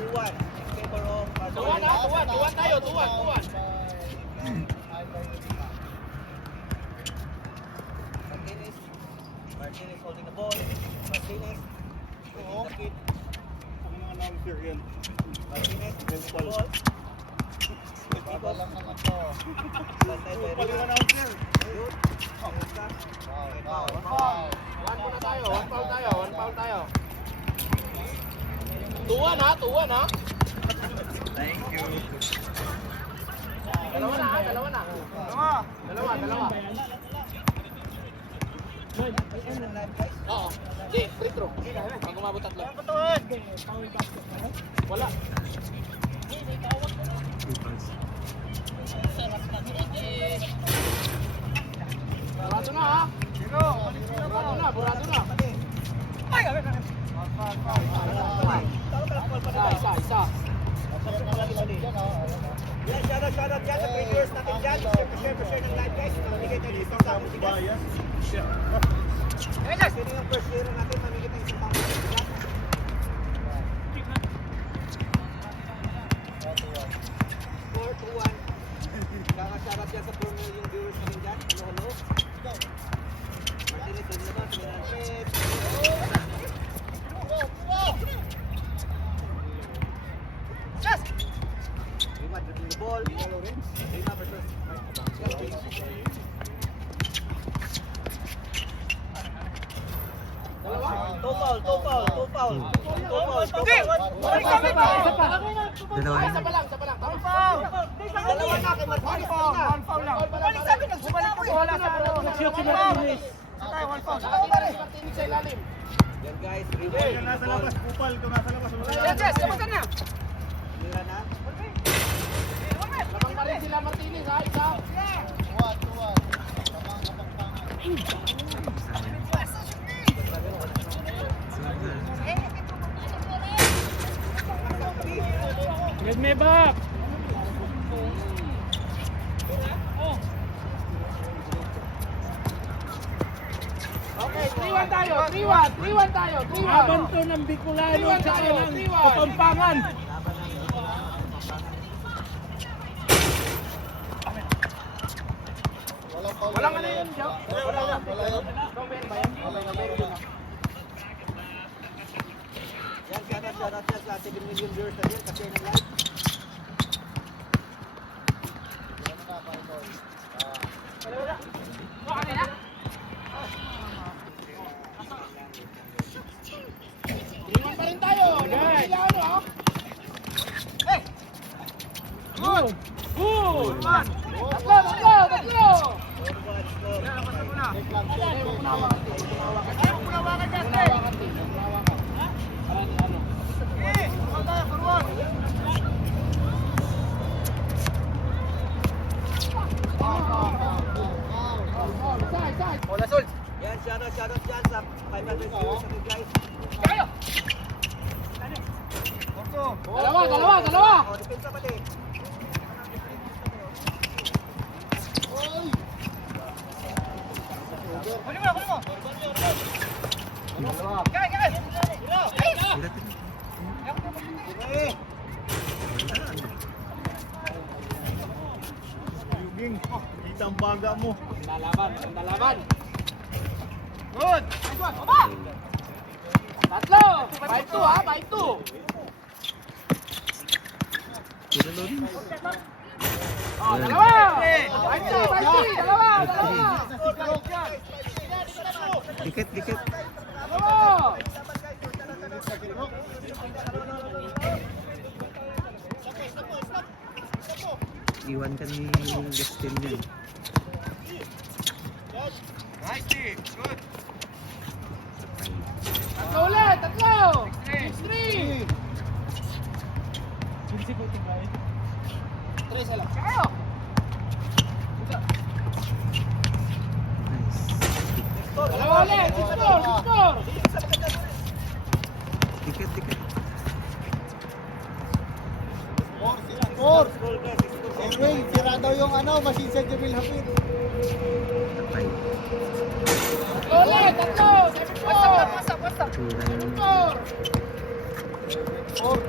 2-1. In favor of Tuwan tayo, tuwan. Martinez holding the ball. Martinez. Oo. The kid. Ang mga announcer yan. Martinez holding the ball. Baba lang naman to. Bantay by Pali Riva. announcer. Ayun. Ayun. Foul. One muna tayo, one foul tayo. Tuwan ha. Thank you. Dalawa na. Dalawa. Oo. Di, free throw. Pag umabot tatlo. Wala. Burado na ha. Burado na. Isa. Yan, shoutout dyan sa viewers natin dyan. Share ng live guys. Mamigay tayo ng isang tamo sigas. Bayan. Sino yung first year natin, mamigay tayo ng isang tamo sigas. 4-1. Kaka-shoutout dyan sa 4 million viewers natin dyan. Hello. Martinez, din naman. Sinan Rima dribbling the ball. Rima versus Two foul. Okay. Isa pa lang. Dalawa na kay Martinez. One foul lang. Balik sabi nagbalik ka wala sa Nag-shoot si Martinez. One foul. Martinez sa ilalim. Yan guys, Ikaw nasa labas, Kupal. Ikaw nasa labas. kamusta na? Mira na. Lamang pa rin sila Martinez ha. Isa. Tuwan. Tamang kapagpangan. Get me back! Okay, 3-1 tayo. 3-1 tayo. Laban to ng Bicolano at saka ng Kapampangan. Walang ano yun, Joe? Wala yun. Yan, shoutout dyan sa 7 million viewers na yan. Kasi ng live. Tingnan pa rin tayo. Kailangan ha. Good! Good! Tatlo. Yan, shoutout dyan sa 500 viewers natin guys. Dalawa. O, depensa pati. Yuging. Kita ang baga mo. Lalaban. Good! Tatlo. 5-2 ha. 5-2. Oh, dalawa. 5-3. Dalawa. Dikit. Dalawa. Iwan ka ni Justin yun. Tatlo ulit. Tatlo. 6-3. Tres lang. Kayo. Nice. Dalawa ulit. Score. Dikit. Score! Anyway, sira daw yung machine sa Jamil Hapid. Patay. Ulit. Tatlo. 7-4. Tura yun. Score. Score!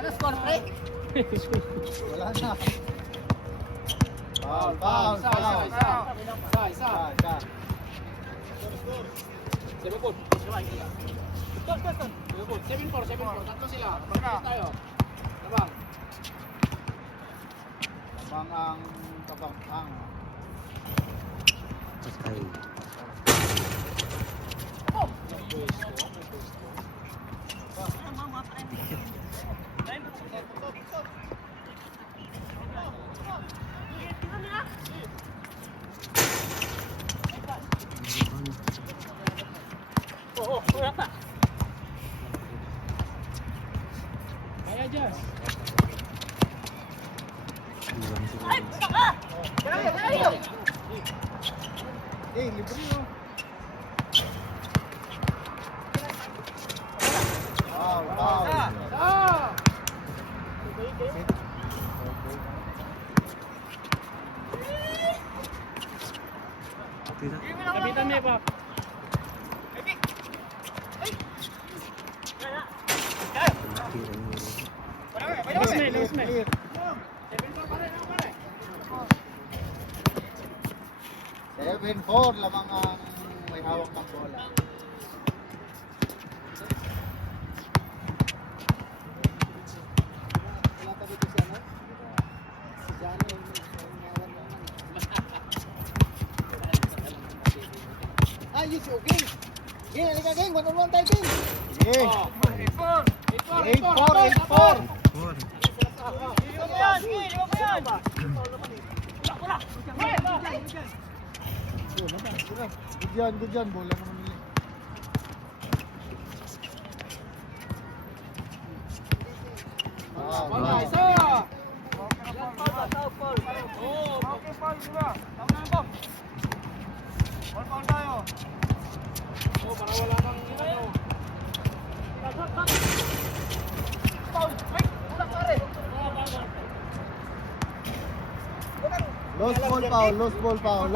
Ano score, pre? Wala na. Foul, foul, foul. Isa. Isa. 7-4. 7-4. Tatlo sila. Pagkakit tayo. Tabang. Tabang ang tabang ang. Patay. Kaya dyan. Iwan sila. Eh, libre yun. Foul, foul. Tira. Kapitan niya pa. Last man, last man. Clear. 7-4 lamang ang may hawak ng bola. Ayos, okay. Geng, halika geng. 1-on-1 tayo, geng. Sige. 8-4. 4. Good yan. Bola naman nila. Wala, isa. Oh, para wala kang ano. Lost ball foul.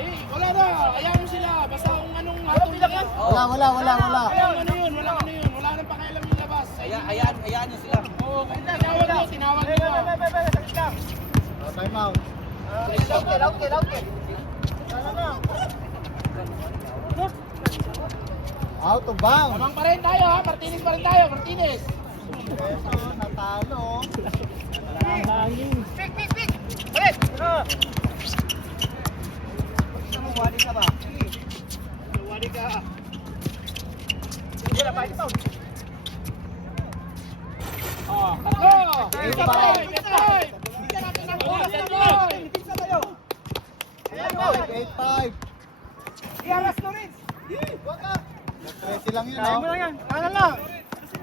Eh, wala na. Ayaw mo sila. Basta kung anong hatol na yan. Wala. Walang ano yun. Wala nang pakialam yung labas. Hayaan nyo sila. Oo, kung tinawag nyo. Time out. Out of bounds. Tamang pa rin tayo ha. Martinez pa rin tayo. Martinez. Ito, natalo. Hangin. Wali ka. Oh, tatlo. 8-5. Bigyan natin ng bola. Tatlo. 8-5. Iaras Lorenz! 13 lang yun, no? yan. Ano lang?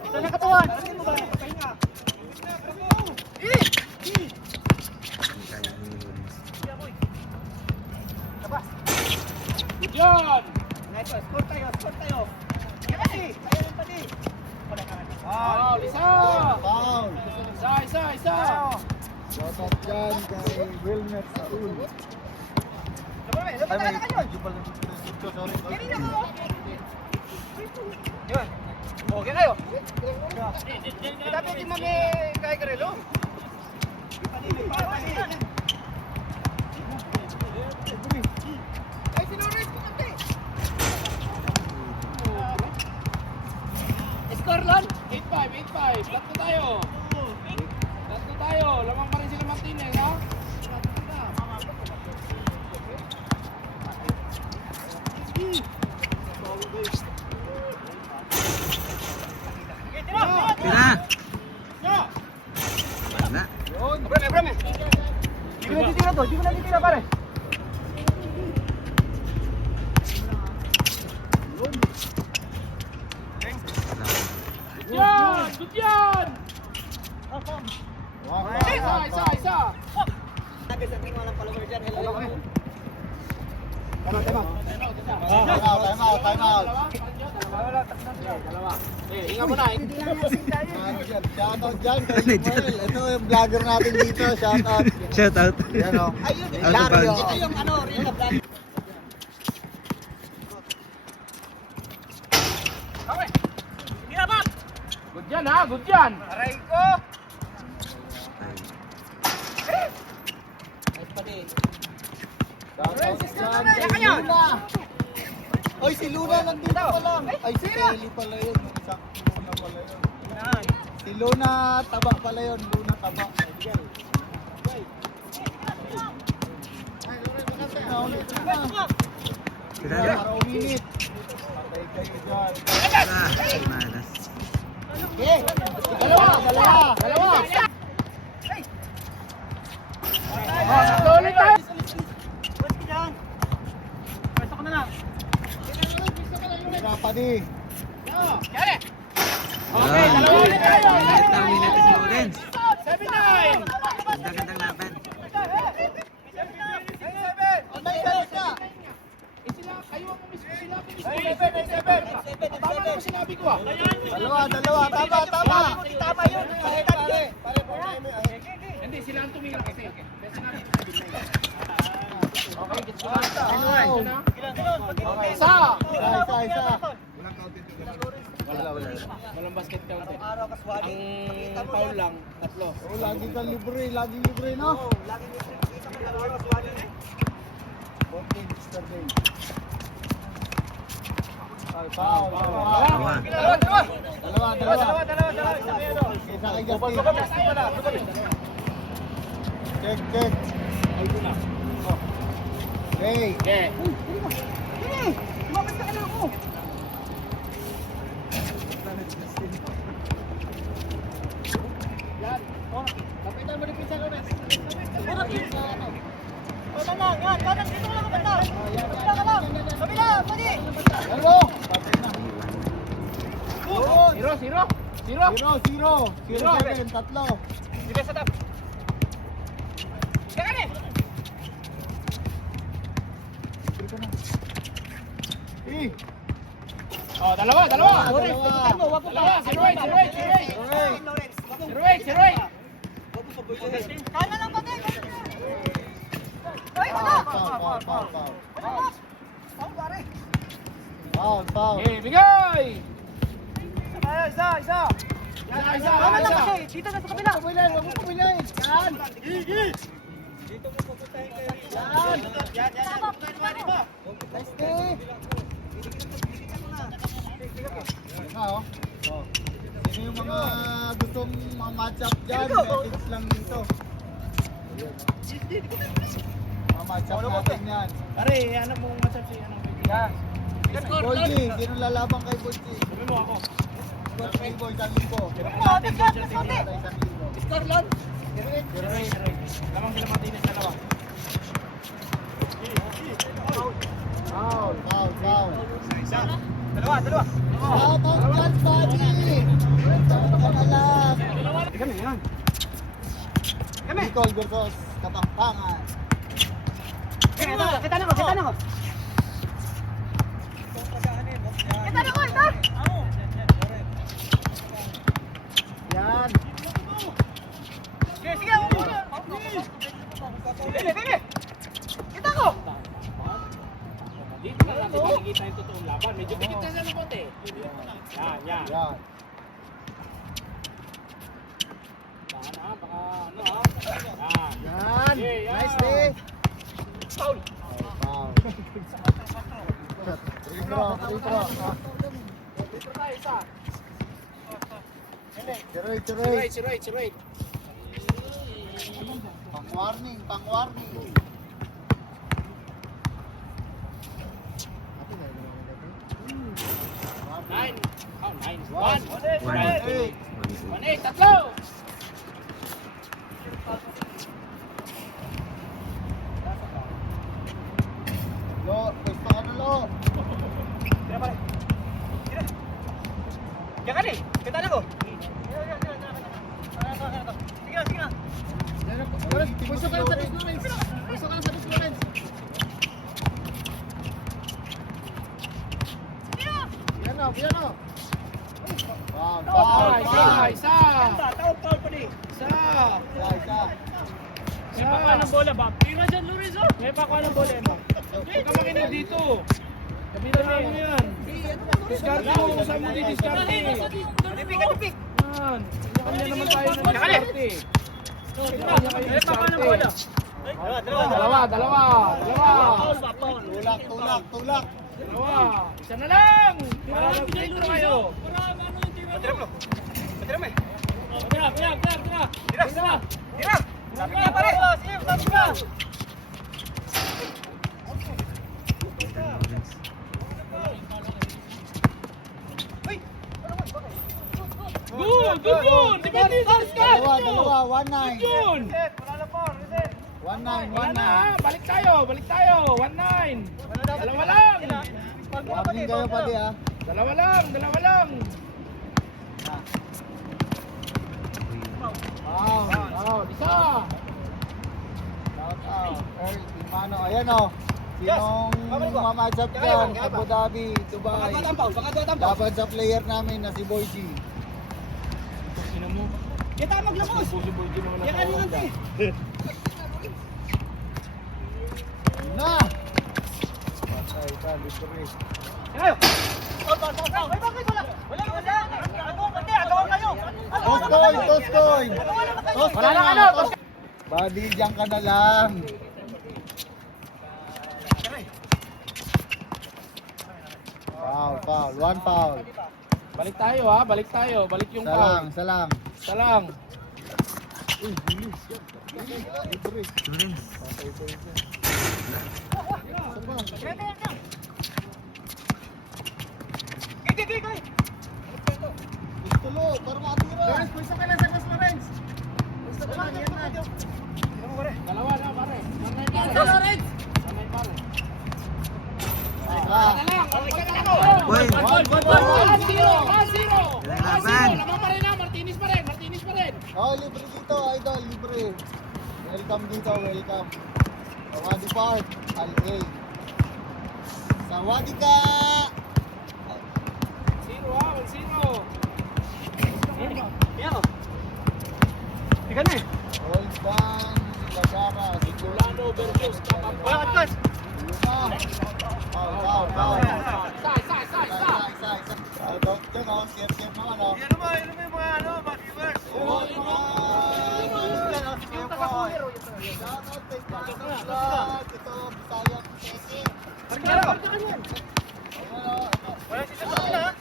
Isa na katawan. Kasi mo ba? Pahinga. Kaya ni Lunes. Good job. Nice one. Score tayo. Kasi. Tayo lang pati. Foul, isa. Foul. Isa. Shout out dyan kay Wilmer Saul. Ay, may video pala dito. Sorry. Yun. Okay kayo. Dapat di mami kay Garelo. Ay, sinurage ko kasi. Score lang. 8-5. Tatlo tayo. Lamang pa rin sila Martinez, ha? Tira. Wala. Brame. Di mo natitira pare. Good yan! Isa. Time out. Dalawa. Hinga mo na. Shoutout dyan kay Joel. Ito yung vlogger natin dito. Shoutout. Shout out. Yan o. Ayun, Out of bounds. ito yung ano, real na vlog. Good yan ha, good yan. Aray ko! Shoutout dyan kay Luna. Oy, si Luna nandito pala. Ay, si Kelly pala yun. Sakto Luna pala yun. Si Luna Taba pala yun. Luna Taba. Tira. Para uminit. Patay kayo dyan. Malas. Dalawa. Ulit tayo. Hirapan eh. Okay, dalawa ulit tayo. Terminate si Lawrence. 7-9. Ganda-gandang laban. Kayo ang umis. Sila. Tama na sinabi ko ah. Dalawa. Tama. Tama yun. Hindi, sila ang tumingin kasi. Sinabi ko. Wow. Isa. Isa. Wala. Walang basket count eh. Araw kaswali. Ang foul lang, 3. Oh, lagi kang libre, no? Laging yung isa mo dalawa kaswali na eh. Okay, Mr. Day. Foul. Dalawa. Isa kay Justin. Check. Okay. Okay. Dalawa. Zero. 0-7, tatlo. Sige sa tap. Kaya Oh, dalawa. Dalawa. Dalawa, 0-8. Kana lang pati. Foul. Okay, bigay! Isa. Kana lang kasi. Dito na sa kabila. Huwag mo kumilayin. Yan. Nice day. Yan na, oh. Sino yung mga gustong match up dyan? Message lang dito. Mga match up natin yan. Pare, ano mo masap si ano? Bolji, sino lalaban kay Bolji? Sabi mo ako. Squad kay Boy, 1,000. Score lang. 0-8. Lamang sila Martinez dalawa. Foul. Dalawa. Shout out dyan, buddy! Shout out lang. Kami yan. Bicol versus Kapampangan. Kita na ko. Yan. Sige. Bebe. Kita ko. Dito na natin makikita yung totoong laban. Medyo pikit na ng bote. Yan. Yan. Baka baka ano ha. Yan. Okay, yan. Nice day. Foul. Foul. Free throw. Dito tayo isa. Chiroy. 0-8. Pang-warning. Nine. 1. 1-8. 1-8. Tatlo. Lo, gusto ka na lo. Tira pare. Jangan ni. Kita na ko. Sige na. Puso ka na sa Lawrence. Yan o. Foul, Isa, foul, isa, foul. isa. Tawag foul pa din. Isa. Isa. May pakuha ng bola ba? Tira dyan, Lorenzo. May pakuha ng bola mo. Huwag ka makinig dito. Kabila na mo yan. Diskarte mo kung saan mo di-diskarte. Kadipik. Yan. Kanya naman tayo ng diskarte. Kanya kayo diskarte. Dalawa. Tulak. Dalawa. Isa na lang. Para mag-break na kayo. Patira mo eh. Tira. Sabi niya pare. Good. Di ba dito diskarte? Dalawa, 1-9. Yun. Wala na po. Reset. 1-9, Wala na. 1-9. Balik tayo. 1-9. Dalawa lang. Warning kayo pati ha. Dalawa lang. Wow. Isa. Shout out. Earl Timano. Ayan o. Sinong mamatch up dyan? Abu Dhabi, Dubai. Laban sa player namin na si Boy G. Sino mo? Kita maglakos. Possible din naman Yan ano nga eh. Na! Patay ka, libre. Kayo. Ay, bakit wala? Wala. Agawan kayo. Tostoy! Wala lang ano. Buddy, diyan ka na lang. Foul. 1 foul. Balik tayo ha. Balik yung foul. Salang. Isa lang. Uy, bilis. Libre. Lawrence. Patay ko ito. Tulo, para makatira. Lawrence, pulsa ka lang sa Gus Lawrence. Pulsa ka lang, yan na. Dalawa na pare. Sanay pare. Ah, Point. 1-0. Laban. Laban pa rin na. Martinez pa rin. oh, libre dito, idol, libre. Welcome dito, welcome. Sa Wadi Park, LA. Sa Wadi ka! 1-0 ha. 1-0. Tiga na eh. Roldan, Lagara, Solano versus Kapampangan. Foul. Isa. Out dyan, oh. Share naman, oh. Ano ba yung mga ano, mga viewers? Wala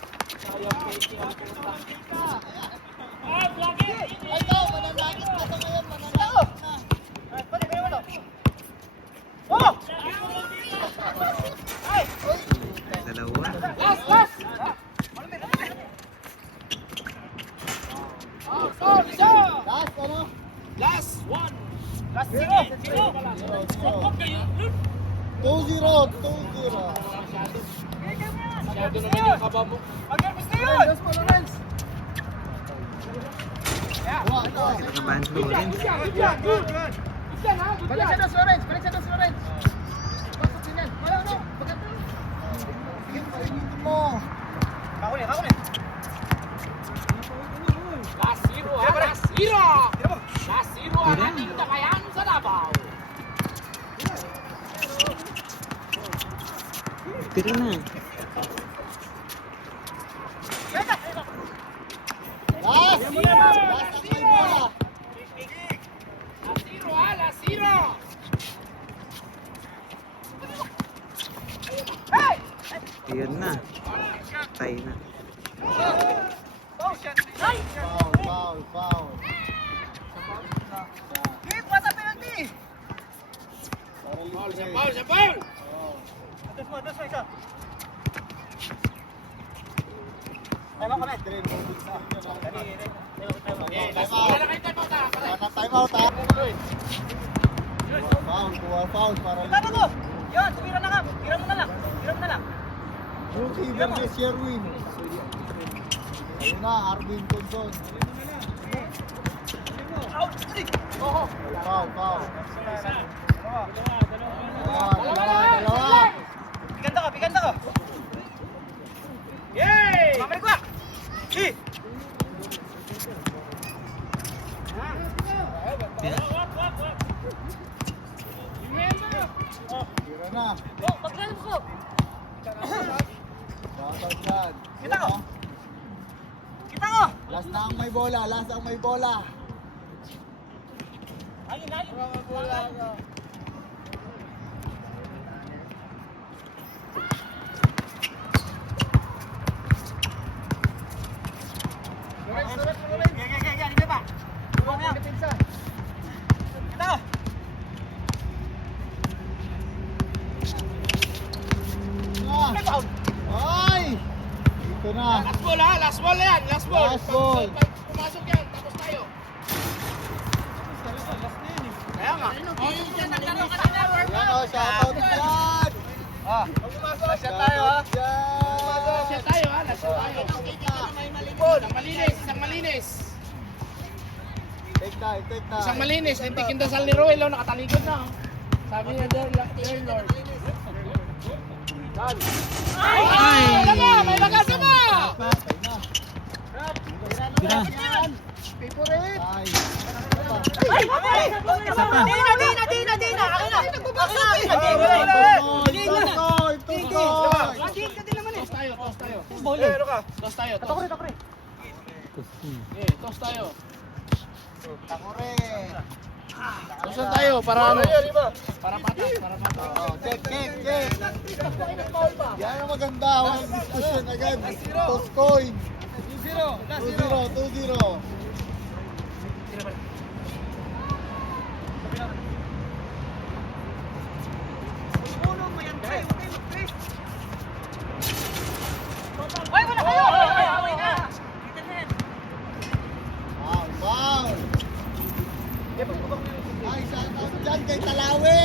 si Sir Pamela ha? Pwede kayo ano? Oh! Dalawa. Last. Isa. Last, ano? Last one. Last zero! 2-0. Masyado naman yung kaba mo. Mag-service na yun! Nakabahan si Lawrence. Good! Balik sa Dos Lorenz. Mo. Kakuli! Last zero ha. Last zero ang ating dakayan sa Davao. Tira na. Last na kayo bola. Last zero. Yun na. Tay na. Foul. What's up penalty? Foul. Dos mo, isa. Time out kami. Time out ha. Foul para Tama ko! Yan, tumira na ka. Tira mo na lang. Rookie versus Sherwin. Ayun na, Arvin Conson. Out! Foul. Dalawa. Piganda ka. Yay! Tira. Tira na. Shoutout dyan. Kita ko. Ayun, oh. Kita ko! Last na ang may bola, last ang may bola. Ayun, ayun. Ah. Ay! Ito na. Last ball ha, last ball yan, last ball. Last ball. Pag pumasok yan, tapos tayo. Kaya nga. Yan o, shoutout dyan. Last shot tayo ha. Shoutout Last dyan. shot tayo ha, last shot tayo. Isang malinis, isang malinis. Take time, take time. Isang malinis, ay tikin dasal ni Roel, oh, nakatalikod na. Oh. Sabi niya, dear Lord. Ay! Wala na, may bagasa na! Patay na. Tira. Favorite. Ay. Isa pa. Dina! Ako na! Tukoy, tukoy. Toss tayo, toss tayo. Toss tayo, toss. Takore! Okay, toss tayo. Takore. Toss na tayo, para ano? Para patas, para patas. Oh, check. Yan ang maganda. Walang discussion agad. Toss coin. 2-0. Foul. Ay, shoutout dyan kay Talawi.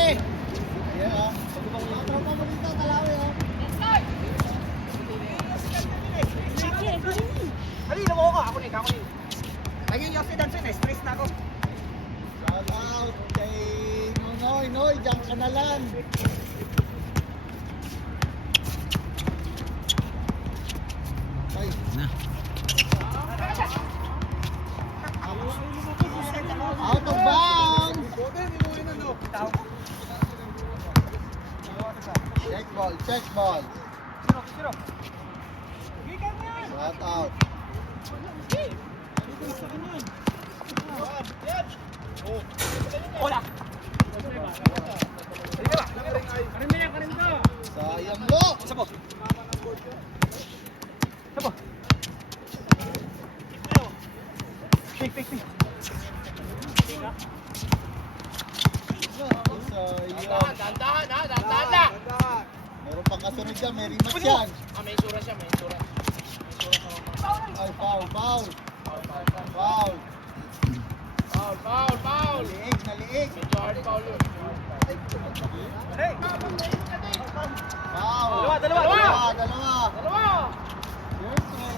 Ayan o. Ang tropa mo dito, Talawi o. Ali, namuha ka! Ako ni! Ayun yung si Danson, stress na ako. Shoutout kay Noy. Noy, dyan ka na lang. Ay, Na. out of bounds. Check ball. Shoutout. Sayang lo. Sayang. Dandahan ha, dandahan na. Meron pang kasunod dyan, may rematch yan. Ah, may insura siya, may insura. Ay, foul. Foul, foul. Naliig. Medyo hard foul yun. Foul. Dalawa. Dalawa. Yes, man.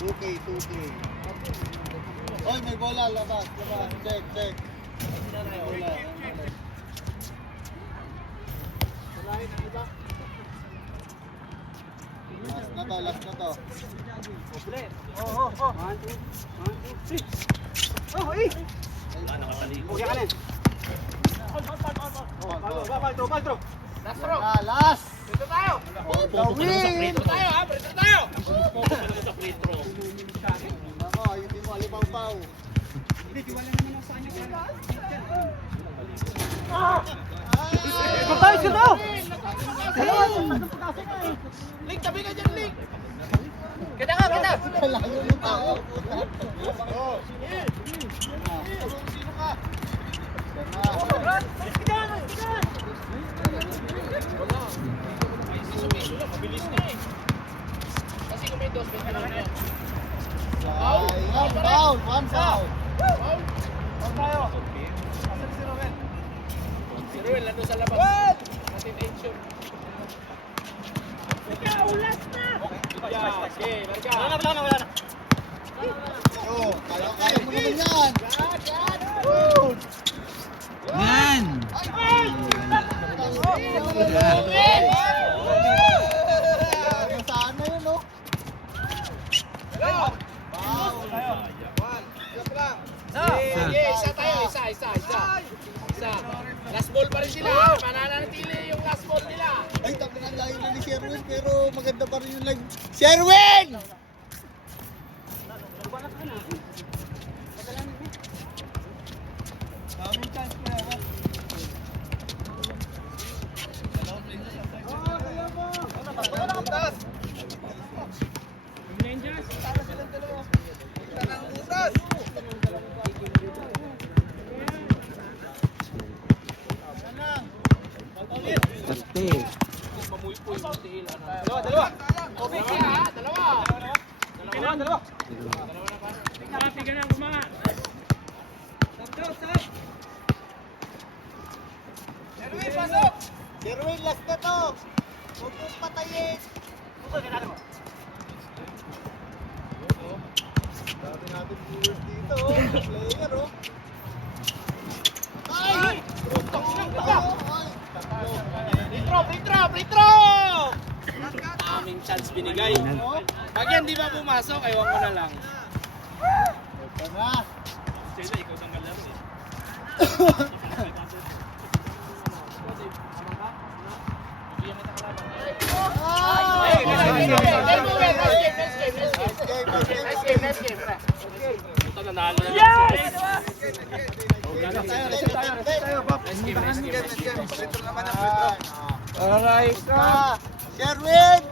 2K. Oy, may bola, labas. Check. Bola. Last na to. Last throw. Last. Dito tayo. The win. Dito tayo ha, dito tayo. Ako, hindi mo alipaw-paw. Link, tabi ka dyan, Link. Kita! Layo yung tao. Mabilis na eh. Kasi kung may dos, may ka na yan. Sayang, foul. One foul. Foul. Si Ruel, nandun sa labas. Attention. Okay, larga. Wala na. Oh, kaya mo naman yan. Yan. Ay, ball pa rin sila. Mananatili yung last ball nila. Ay, tapos ang layo na ni Sherwin, pero maganda pa rin yung lag... Sherwin! Daming chance na yan, ha? Rangers. Pati. Tiga na, kumangat. Sherwin, last na to! Huwag mong patayin! Dami natin viewers dito, oh. Player, oh. Ay! Free throw! Aming chance binigay. Pag yan di ba pumasok, ewan ko na lang. Ito na! Ito nanalo na. Yes! Alright ka! Sherwin!